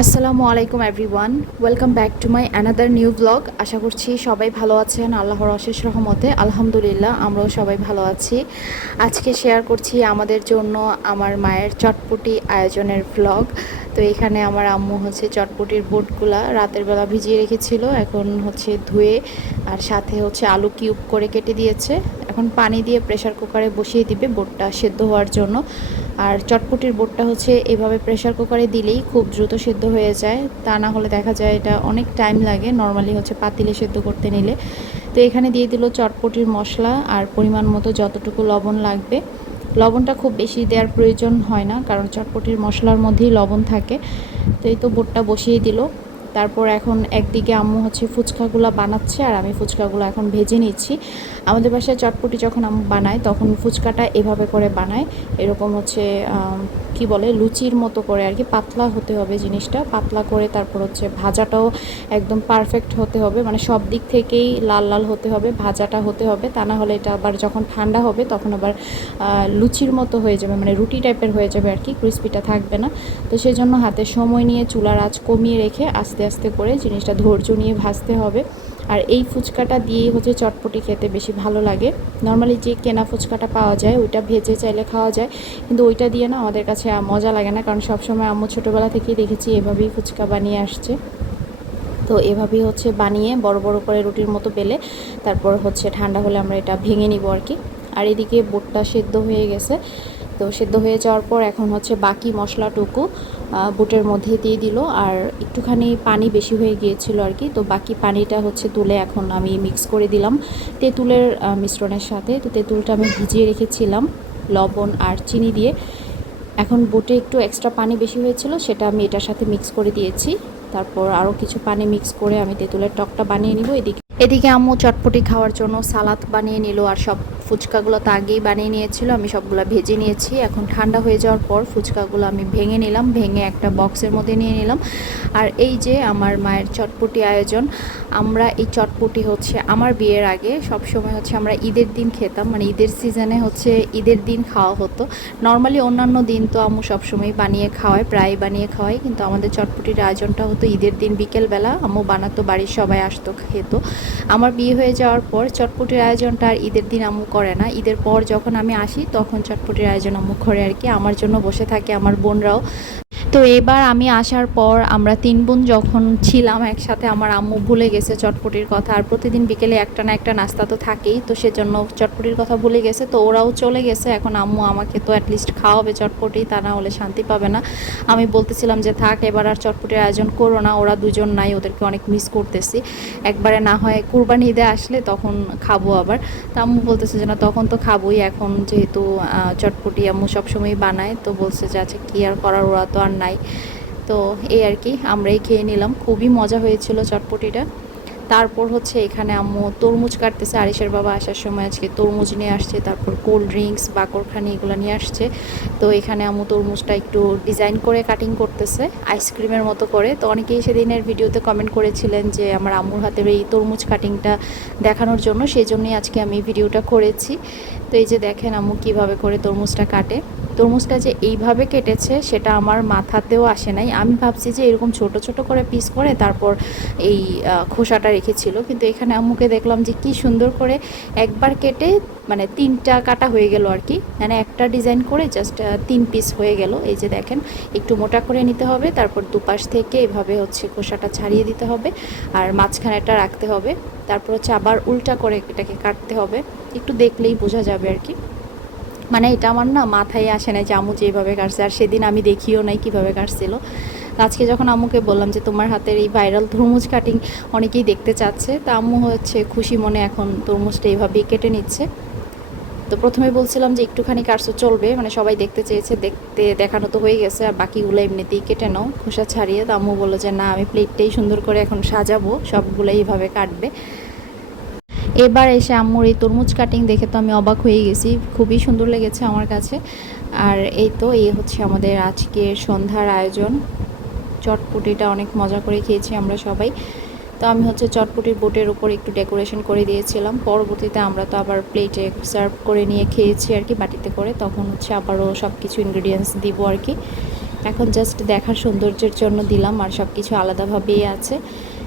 আসসালামু আলাইকুম everyone welcome back to my another new blog আশা করছি সবাই ভালো আছেন, আল্লাহর অশেষ রহমতে। আলহামদুলিল্লাহ, আমরাও সবাই ভালো আছি। আজকে শেয়ার করছি আমাদের জন্য আমার মায়ের চটপটি আয়োজনের ব্লগ তো এখানে আমার আম্মু হচ্ছে চটপটির বোটগুলা রাতের বেলা ভিজিয়ে রেখেছিল। এখন হচ্ছে ধুয়ে আর সাথে হচ্ছে আলু কিউব করে কেটে দিয়েছে। এখন পানি দিয়ে প্রেশার কুকারে বসিয়ে দিবে বোটটা সেদ্ধ হওয়ার জন্য। আর চটপটির বোটটা হচ্ছে এভাবে প্রেশার কুকারে দিলেই খুব দ্রুত সেদ্ধ হয়ে যায়। তা না হলে দেখা যায় এটা অনেক টাইম লাগে নর্মালি হচ্ছে পাতিলে সেদ্ধ করতে নিলে। তো এখানে দিয়ে দিল চটপটির মশলা আর পরিমাণ মতো যতটুকু লবণ লাগবে। লবণটা খুব বেশি দেওয়ার প্রয়োজন হয় না, কারণ চটপটির মশলার মধ্যেই লবণ থাকে। তো এই তো বোটটা বসিয়ে দিল। তারপর এখন একদিকে আম্মু হচ্ছে ফুচকাগুলো বানাচ্ছে আর আমি ফুচকাগুলো এখন ভেজে নিচ্ছি। আমাদের বাসায় চটপটি যখন আম্মু বানায় তখন ফুচকাটা এভাবে করে বানায়। এরকম হচ্ছে কি বলে, লুচির মতো করে আর কি, পাতলা হতে হবে জিনিসটা। পাতলা করে তারপর হচ্ছে ভাজাটাও একদম পারফেক্ট হতে হবে। মানে সব দিক থেকেই লাল লাল হতে হবে, ভাজাটা হতে হবে। তা না হলে এটা আবার যখন ঠান্ডা হবে তখন আবার লুচির মতো হয়ে যাবে মানে রুটি টাইপের হয়ে যাবে আর কি ক্রিস্পিটা থাকবে না। তো সেই জন্য হাতে সময় নিয়ে চুলার আঁচ কমিয়ে রেখে আস্তে আস্তে আস্তে করে জিনিসটা ধৈর্য নিয়ে ভাজতে হবে। আর এই ফুচকাটা দিয়েই হচ্ছে চটপটি খেতে বেশি ভালো লাগে। নর্মালি যে কেনা ফুচকাটা পাওয়া যায়, ওইটা ভেজে চাইলে খাওয়া যায়। কিন্তু ওইটা দিয়ে না আমাদের কাছে মজা লাগে না, কারণ সবসময় আম্মু ছোটোবেলা থেকেই দেখেছি এভাবেই ফুচকা বানিয়ে আসছে। তো এভাবেই হচ্ছে বানিয়ে বড় বড় করে রুটির মতো বেলে তারপর হচ্ছে ঠান্ডা হলে আমরা এটা ভেঙে নিব আর কি। আর এদিকে বোটটা সেদ্ধ হয়ে গেছে। তো সেদ্ধ হয়ে যাওয়ার পর এখন হচ্ছে বাকি মশলাটুকু বুটের মধ্যে দিয়ে দিল। আর একটুখানি পানি বেশি হয়ে গিয়েছিল আর কি। তো বাকি পানিটা হচ্ছে তুলে এখন আমি মিক্স করে দিলাম। তেঁতুলের মিশ্রণের সাথে। তো তেঁতুলটা আমি ভিজিয়ে রেখেছিলাম লবণ আর চিনি দিয়ে। এখন বুটে একটু এক্সট্রা পানি বেশি হয়েছিল, সেটা আমি এটার সাথে মিক্স করে দিয়েছি। তারপর আরও কিছু পানি মিক্স করে আমি তেঁতুলের টকটা বানিয়ে নিব। এদিকে এদিকে আম্মু চটপটি খাওয়ার জন্য সালাদ বানিয়ে নিল আর সব ফুচকাগুলো তো আগেই বানিয়ে নিয়েছিল, আমি সবগুলো ভেজে নিয়েছি। এখন ঠান্ডা হয়ে যাওয়ার পর ফুচকাগুলো আমি ভেঙে নিলাম, ভেঙে একটা বক্সের মধ্যে নিয়ে নিলাম। আর এই যে আমার মায়ের চটপটি আয়োজন, আমরা এই চটপটি হচ্ছে আমার বিয়ের আগে সব সময় হচ্ছে আমরা ঈদের দিন খেতাম মানে ঈদের সিজনে হচ্ছে ঈদের দিন খাওয়া হতো। নর্মালি অন্যান্য দিন তো আম্মু সবসময় বানিয়ে খাওয়ায় প্রায় বানিয়ে খাওয়াই কিন্তু আমাদের চটপটির আয়োজনটা হতো ঈদের দিন বিকেলবেলা, আম্মু বানাতো, বাড়ির সবাই আসতো, খেতো। আমার বিয়ে হয়ে যাওয়ার পর চটপটির আয়োজনটা আর ঈদের দিন আম্মু করে না। ঈদের পর যখন আমি আসি, তখন চটপটির আয়োজন আম্মু করে আর কি। আমার জন্য বসে থাকে আমার বোনরাও। তো এবার আমি আসার পর আমরা তিন বোন যখন ছিলাম একসাথে, আমার আম্মু ভুলে গেছে চটপটির কথা। আর প্রতিদিন বিকেলে একটা না একটা নাস্তা তো থাকেই, তো সেজন্য চটপটির কথা ভুলে গেছে। তো ওরাও চলে গেছে, এখন আম্মু আমাকে তো অ্যাটলিস্ট খাওয়াবে চটপটি, তা না হলে শান্তি পাবে না। আমি বলতেছিলাম যে, থাক, এবার আর চটপটির আয়োজন করো না, ওরা দুজন নাই, ওদেরকে অনেক মিস করতেছি। একবারে না হয় কুরবানি ঈদে আসলে তখন খাব আবার। তা আম্মু বলতেছে যে, না, তখন তো খাবোই, এখন যেহেতু চটপটি আম্মু সবসময় বানায়। তো বলছে যে আচ্ছা কী আর করার? ওরা তো আর নাই। তো এই আর কি, আমরাই খেয়ে নিলাম। খুবই মজা হয়েছিল চটপটিটা। তারপর হচ্ছে এখানে আম্মু তরমুজ কাটতেছে আরিসের বাবা আসার সময়। আজকে তরমুজ নিয়ে আসছে, তারপর কোল্ড ড্রিঙ্কস বাকরখানি এগুলো নিয়ে আসছে। তো এখানে আম্মু তরমুজটা একটু ডিজাইন করে কাটিং করতেছে আইসক্রিমের মতো করে। তো অনেকেই সেদিনের ভিডিওতে কমেন্ট করেছিলেন যে আমার আম্মুর হাতের এই তরমুজ কাটিংটা দেখানোর জন্য। সেই জন্যই আজকে আমি ভিডিওটা করেছি। তো এই যে দেখেন আম্মু কীভাবে করে তরমুজটা কাটে। তরমুজটা যে এইভাবে কেটেছে, সেটা আমার মাথাতেও আসে নাই। আমি ভাবছি যে এরকম ছোট ছোট করে পিস করে তারপর এই খোসাটা রেখেছিল। কিন্তু এখানে আম্মুকে দেখলাম যে কি সুন্দর করে একবার কেটে মানে তিনটা কাটা হয়ে গেল আর কি। মানে একটা ডিজাইন করে জাস্ট তিন পিস হয়ে গেল। এই যে দেখেন, একটু মোটা করে নিতে হবে, তারপর দুপাশ থেকে এভাবে হচ্ছে খোসাটা ছাড়িয়ে দিতে হবে আর মাঝখানেটা রাখতে হবে। তারপর হচ্ছে আবার উল্টা করে এটাকে কাটতে হবে। একটু দেখলেই বোঝা যাবে আর কি। মানে এটা আমার না মাথায় আসে না যে আম্মু যেভাবে কাটছে, আর সেদিন আমি দেখিও নাই কীভাবে কাটছিল। আজকে যখন আম্মুকে বললাম যে তোমার হাতের এই ভাইরাল তরমুজ কাটিং অনেকেই দেখতে চাচ্ছে, তা আম্মু হচ্ছে খুশি মনে এখন তরমুজটা এইভাবেই কেটে নিচ্ছে। তো প্রথমে বলছিলাম যে একটুখানি কাটছো, চলবে মানে সবাই দেখতে চেয়েছে, দেখতে দেখানো তো হয়ে গেছে, আর বাকিগুলো এমনিতেই কেটে নাও, খোসা ছাড়িয়ে। তো আম্মু বলল যে না, আমি প্লেটটাই সুন্দর করে এখন সাজাবো, সবগুলো এইভাবে কাটবে। এবার এসে আম্মুর এই তরমুজ কাটিং দেখে তো আমি অবাক হয়ে গেছি। খুবই সুন্দর লেগেছে আমার কাছে। আর এই তো, এই হচ্ছে আমাদের আজকের সন্ধ্যার আয়োজন। চটপুটিটা অনেক মজা করে খেয়েছি আমরা সবাই। তো আমি হচ্ছে চটপুটির বোটের উপর একটু ডেকোরেশন করে দিয়েছিলাম। পরবর্তীতে আমরা তো আবার প্লেটে সার্ভ করে নিয়ে খেয়েছি আর কি বাটিতে করে। তখন হচ্ছে আবারও সব কিছু ইনগ্রিডিয়েন্টস দিব আর কি। এখন জাস্ট দেখার সৌন্দর্যের জন্য দিলাম আর সব কিছু আলাদাভাবেই আছে।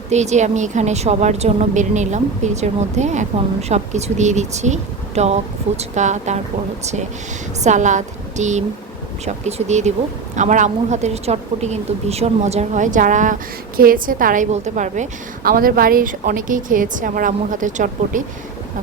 তো এই যে আমি এখানে সবার জন্য বেড়ে নিলাম ফ্রিজের মধ্যে। এখন সব কিছু দিয়ে দিচ্ছি। টক, ফুচকা, তারপর হচ্ছে সালাদ, ডিম সব কিছু দিয়ে দিব। আমার আম্মুর হাতের চটপটি কিন্তু ভীষণ মজার হয়। যারা খেয়েছে তারাই বলতে পারবে। আমাদের বাড়ির অনেকেই খেয়েছে আমার আম্মুর হাতের চটপটি।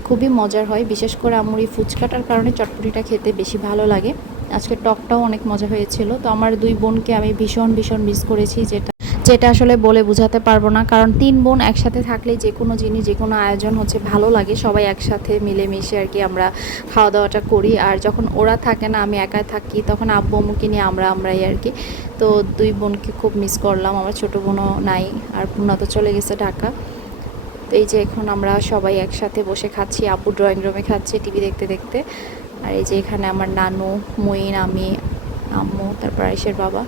খুবই মজার হয়। বিশেষ করে আম্মুর এই ফুচকাটার কারণে চটপটিটা খেতে বেশি ভালো লাগে। আজকে টকটাও অনেক মজা হয়েছিল। তো আমার দুই বোনকে আমি ভীষণ ভীষণ মিস করেছি যেটা যেটা আসলে বলে বোঝাতে পারব না। কারণ তিন বোন একসাথে থাকলে যে কোনো জিনিস, যে কোনো আয়োজন হচ্ছে ভালো লাগে। সবাই একসাথে মিলেমিশে আর কি আমরা খাওয়া দাওয়াটা করি। আর যখন ওরা থাকে না, আমি একাই থাকি, তখন আব্বু আম্মুকে নিয়ে আমরা আমরাই আর কি। তো দুই বোনকে খুব মিস করলাম। আমার ছোটো বোনও নাই, আর পূর্ণা তো চলে গেছে ঢাকা। তো এই যে এখন আমরা সবাই একসাথে বসে খাচ্ছি। আপু ড্রয়িং রুমে খাচ্ছে টিভি দেখতে দেখতে। আর এই যে এখানে আমার নানু, মইন, আমি, আম্মু, তারপর আইসের বাবা।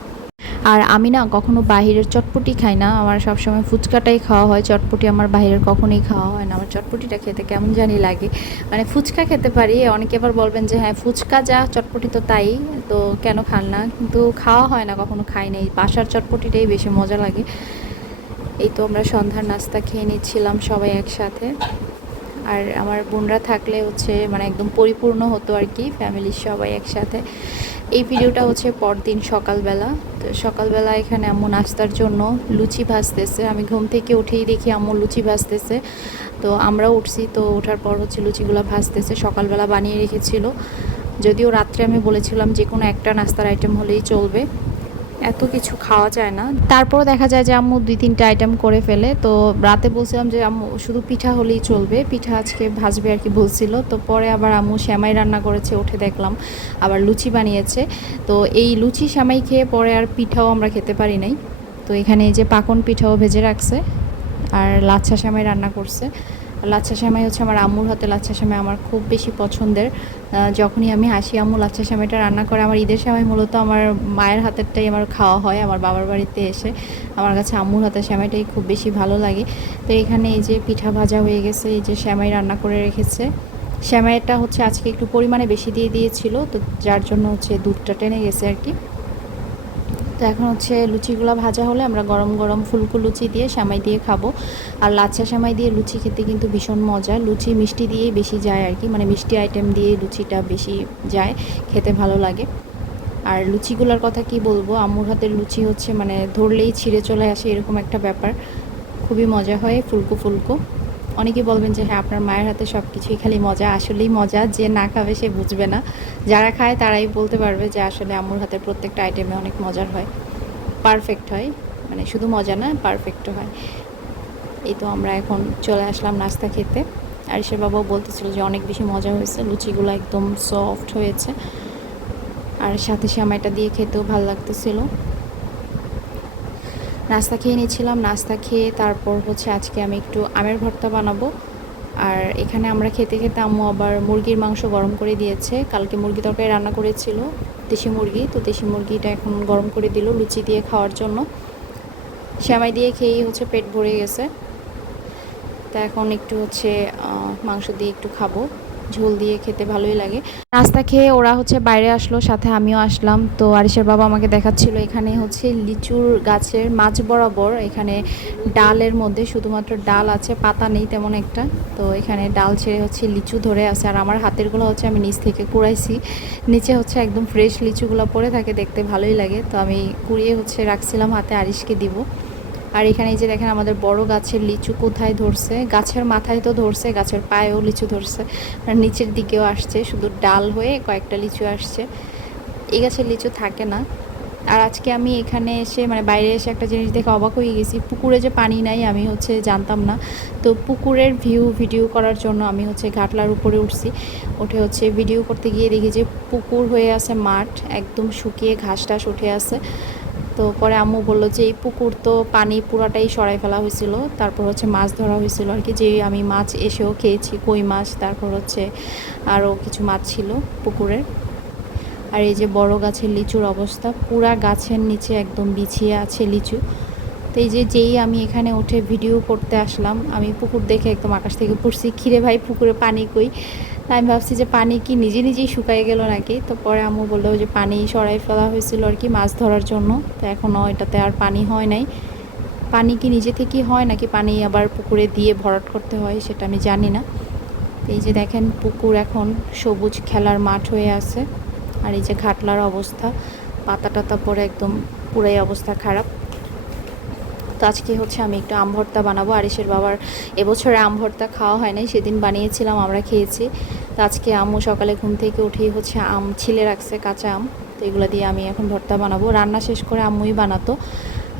আর আমি না কখনো বাহিরের চটপটি খাই না। আমার সবসময় ফুচকাটাই খাওয়া হয়। চটপটি আমার বাহিরের কখনোই খাওয়া হয় না। আমার চটপটিটা খেতে কেমন জানি লাগে। মানে ফুচকা খেতে পারি। অনেকে আবার বলবেন যে হ্যাঁ ফুচকা যা, চটপটি তো তাই। তো কেন খান না? কিন্তু খাওয়া হয় না, কখনো খাই নাই বাসার চটপটিটাই বেশি মজা লাগে। এই তো আমরা সন্ধ্যার নাস্তা খেয়ে নিচ্ছিলাম সবাই একসাথে। আর আমার বোনরা থাকলে হচ্ছে মানে একদম পরিপূর্ণ হতো আর কি ফ্যামিলির সবাই একসাথে। এই ভিডিওটা হচ্ছে পরদিন সকালবেলা। তো সকালবেলা এখানে আম্মু নাস্তার জন্য লুচি ভাজতেছে। আমি ঘুম থেকে উঠেই দেখি আম্মু লুচি ভাজতেছে। তো আমরা উঠছি, তো ওঠার পর হচ্ছে লুচিগুলো ভাজতেছে। সকালবেলা বানিয়ে রেখেছিল। যদিও রাত্রে আমি বলেছিলাম যে কোনো একটা নাস্তার আইটেম হলেই চলবে। এত কিছু খাওয়া যায় না। তারপর দেখা যায় যে আম্মু দুই তিনটা আইটেম করে ফেলে। তো রাতে বলছিলাম যে, আম্মু, শুধু পিঠা হলেই চলবে। পিঠা আজকে ভাজবে আর কি বলছিল। তো পরে আবার আম্মু শ্যামাই রান্না করেছে, উঠে দেখলাম। আবার লুচি বানিয়েছে। তো এই লুচি শ্যামাই খেয়ে পরে আর পিঠাও আমরা খেতে পারি নাই। তো এখানে এই যে পাকন পিঠাও ভেজে রাখছে। আর লাচ্ছা শ্যামাই রান্না করছে। লাচ্ছা সেমাই হচ্ছে আমার আম্মুর হাতে লাচ্ছা সেমাই আমার খুব বেশি পছন্দের। যখনই আমি হাসি আম্মু লাচ্ছা সেমাইটা রান্না করে, আমার ঈদের সময় মূলত আমার মায়ের হাতেরটাই আমার খাওয়া হয়, আমার বাবার বাড়িতে এসে। আমার কাছে আম্মুর হাতের সেমাইটাই খুব বেশি ভালো লাগে। তো এখানে এই যে পিঠা ভাজা হয়ে গেছে, এই যে সেমাই রান্না করে রেখেছে। সেমাইটা হচ্ছে আজকে একটু পরিমাণে বেশি দিয়ে দিয়েছিল, তো যার জন্য হচ্ছে দুধটা টেনে গেছে আর কি। তো এখন হচ্ছে লুচিগুলো ভাজা হলে আমরা গরম গরম ফুলকো লুচি দিয়ে সেমাই দিয়ে খাব। আর লাচ্ছা সেমাই দিয়ে লুচি খেতে কিন্তু ভীষণ মজা। লুচি মিষ্টি দিয়েই বেশি যায় আর কি মানে মিষ্টি আইটেম দিয়ে লুচিটা বেশি যায়, খেতে ভালো লাগে। আর লুচিগুলোর কথা কি বলব, আম্মুর হাতের লুচি হচ্ছে মানে ধরলেই ছিঁড়ে চলে আসে এরকম একটা ব্যাপার। খুবই মজা হয় ফুলকো ফুলকো। অনেকে বলবেন যে হ্যাঁ আপনার মায়ের হাতে সব কিছুই খালি মজা। আসলেই মজা, যে না খাবে সে বুঝবে না। যারা খায় তারাই বলতে পারবে যে, আসলে আম্মুর হাতের প্রত্যেকটা আইটেমে অনেক মজার হয়। পারফেক্ট হয়। মানে শুধু মজা না পারফেক্টও হয়। এই তো আমরা এখন চলে আসলাম নাস্তা খেতে। আর সে বাবাও বলতেছিল যে, অনেক বেশি মজা হয়েছে, লুচিগুলো একদম সফট হয়েছে। আর সাথে সামাইটা দিয়ে খেতেও ভালো লাগতেছিল। নাস্তা খেয়ে নিয়েছিলাম, নাস্তা খেয়ে তারপর হচ্ছে আজকে আমি একটু আমের ভর্তা বানাবো। আর এখানে আমরা খেতে খেতে আম্মু আবার মুরগির মাংস গরম করে দিয়েছে। কালকে মুরগি তরকারি রান্না করেছিল, দেশি মুরগি। তো দেশি মুরগিটা এখন গরম করে দিল লুচি দিয়ে খাওয়ার জন্য। শ্যামাই দিয়ে খেয়েই হচ্ছে পেট ভরে গেছে। তা এখন একটু হচ্ছে মাংস দিয়ে একটু খাব। ঝোল দিয়ে খেতে ভালোই লাগে। নাস্তা খেয়ে ওরা হচ্ছে বাইরে আসলো, সাথে আমিও আসলাম। তো আরিসের বাবা আমাকে দেখাচ্ছিল, এখানে হচ্ছে লিচুর গাছের মাছ বরাবর এখানে ডালের মধ্যে শুধুমাত্র ডাল আছে, পাতা নেই তেমন একটা। তো এখানে ডাল ছেড়ে হচ্ছে লিচু ধরে আছে, আর আমার হাতেরগুলো হচ্ছে আমি নিচ থেকে কুড়াইছি। নিচে হচ্ছে একদম ফ্রেশ লিচুগুলো পড়ে থাকে, দেখতে ভালোই লাগে। তো আমি কুড়িয়ে হচ্ছে রাখছিলাম, হাতে আরিসকে দিব। আর এখানে এই যে দেখেন আমাদের বড় গাছের লিচু কোথায় ধরছে? গাছের মাথায় তো ধরছে, গাছের পায়েও লিচু ধরছে। আর নিচের দিকেও আসছে, শুধু ডাল হয়ে কয়েকটা লিচু আসছে। এই গাছের লিচু থাকে না। আর আজকে আমি এখানে এসে মানে বাইরে এসে একটা জিনিস দেখে অবাক হয়ে গেছি। পুকুরে যে পানি নাই, আমি হচ্ছে জানতাম না। তো পুকুরের ভিউ, ভিডিও করার জন্য আমি হচ্ছে ঘাটলার উপরে উঠছি। উঠে হচ্ছে ভিডিও করতে গিয়ে দেখি যে পুকুর হয়ে আছে মাঠ, একদম শুকিয়ে ঘাস টাস উঠে আছে। তো পরে আম্মু বলল যে, এই পুকুর তো পানি পুরাটাই সরাই ফেলা হয়েছিল। তারপর হচ্ছে মাছ ধরা হয়েছিল আর কি। যে আমি মাছ এসেও খেয়েছি, কই মাছ, তারপর হচ্ছে আরও কিছু মাছ ছিল পুকুরের। আর এই যে বড় গাছের লিচুর অবস্থা, পুরা গাছের নিচে একদম বিছিয়ে আছে লিচু। তো এই যে যেই আমি এখানে উঠে ভিডিও করতে আসলাম, আমি পুকুর দেখে একদম আকাশ থেকে পড়ছি খিরে ভাই, পুকুরে পানি কই? আমি ভাবছি যে পানি কি নিজে নিজেই শুকায় গেল নাকি? তো পরে আম্মু বলল যে পানি সরাই ফেলা হয়েছিল আর কি মাছ ধরার জন্য। তো এখনও এটাতে আর পানি হয় নাই। পানি কি নিজে থেকেই হয় নাকি পানি আবার পুকুরে দিয়ে ভরাট করতে হয় সেটা আমি জানি না। এই যে দেখেন পুকুর এখন সবুজ খেলার মাঠ হয়ে আছে। আর এই যে ঘাটলার অবস্থা পাতা টাতা পরে একদম পুরাই অবস্থা খারাপ। আজকে হচ্ছে আমি একটু আম ভর্তা বানাবো। আরিসের বাবার এবছরে আম ভর্তা খাওয়া হয় নাই, সেদিন বানিয়েছিলাম, আমরা খেয়েছি। তো আজকে আম্মু সকালে ঘুম থেকে উঠেই হচ্ছে আম ছিলে রাখছে, কাঁচা আম। তো এগুলো দিয়ে আমি এখন ভর্তা বানাবো। রান্না শেষ করে আম্মুই বানাতো।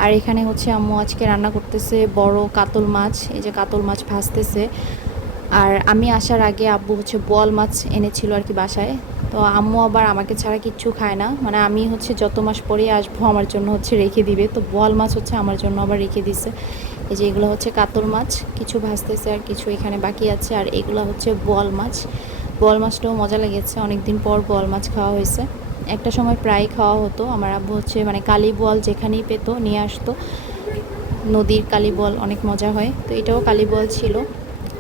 আর এখানে হচ্ছে আম্মু আজকে রান্না করতেছে বড় কাতল মাছ, এই যে কাতল মাছ ভাজতেছে। আর আমি আসার আগে আব্বু হচ্ছে বোয়াল মাছ এনেছিল আর কি বাসায়। তো আম্মু আবার আমাকে ছাড়া কিচ্ছু খায় না। মানে আমি হচ্ছে যত মাস পরেই আসব, আমার জন্য হচ্ছে রেখে দিবে। তো বোয়াল মাছ হচ্ছে আমার জন্য আবার রেখে দিছে। এই যে এগুলো হচ্ছে কাতল মাছ, কিছু ভাজতেছে আর কিছু এখানে বাকি আছে। আর এগুলো হচ্ছে বোয়াল মাছ। বোয়াল মাছটাও মজা লেগেছে অনেক দিন পর বোয়াল মাছ খাওয়া হয়েছে। একটা সময় প্রায় খাওয়া হতো। আমার আব্বু হচ্ছে মানে কালী বোয়াল যেখানেই পেতো, নিয়ে আসতো। নদীর কালী বোয়াল অনেক মজা হয়। তো এটাও কালী বোয়াল ছিল।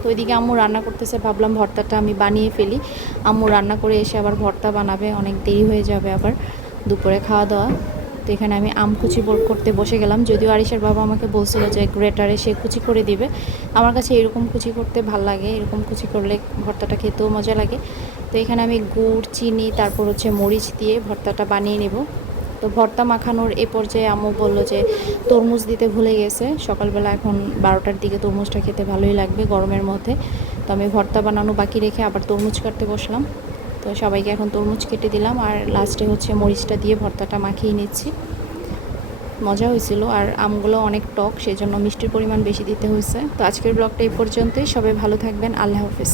তো ওইদিকে আম্মু রান্না করতেছে, ভাবলাম ভর্তাটা আমি বানিয়ে ফেলি। আম্মু রান্না করে এসে আবার ভর্তা বানাবে, অনেক দেরি হয়ে যাবে আবার দুপুরে খাওয়া দাওয়া। তো এখানে আমি আম কুচি করতে বসে গেলাম, যদিও আরিসের বাবা আমাকে বলছিল যে গ্রেটারে সে কুচি করে দিবে। আমার কাছে এরকম কুচি করতে ভালো লাগে, এরকম কুচি করলে ভর্তাটা খেতেও মজা লাগে। তো এখানে আমি গুড়, চিনি, তারপর হচ্ছে মরিচ দিয়ে ভর্তাটা বানিয়ে নেব। তো ভর্তা মাখানোর এ পর্যায়ে আম্মু বলল যে, তরমুজ দিতে ভুলে গেছে। সকালবেলা এখন বারোটার দিকে তরমুজটা খেতে ভালোই লাগবে গরমের মধ্যে। তো আমি ভর্তা বানানো বাকি রেখে আবার তরমুজ কাটতে বসলাম। তো সবাইকে এখন তরমুজ কেটে দিলাম আর লাস্টে হচ্ছে মরিচটা দিয়ে ভর্তাটা মাখিয়ে নিচ্ছি। মজা হয়েছিল আর আমগুলো অনেক টক সেই জন্য মিষ্টির পরিমাণ বেশি দিতে হয়েছে। তো আজকের ব্লগটা এই পর্যন্তই। সবাই ভালো থাকবেন। আল্লাহ হাফিজ।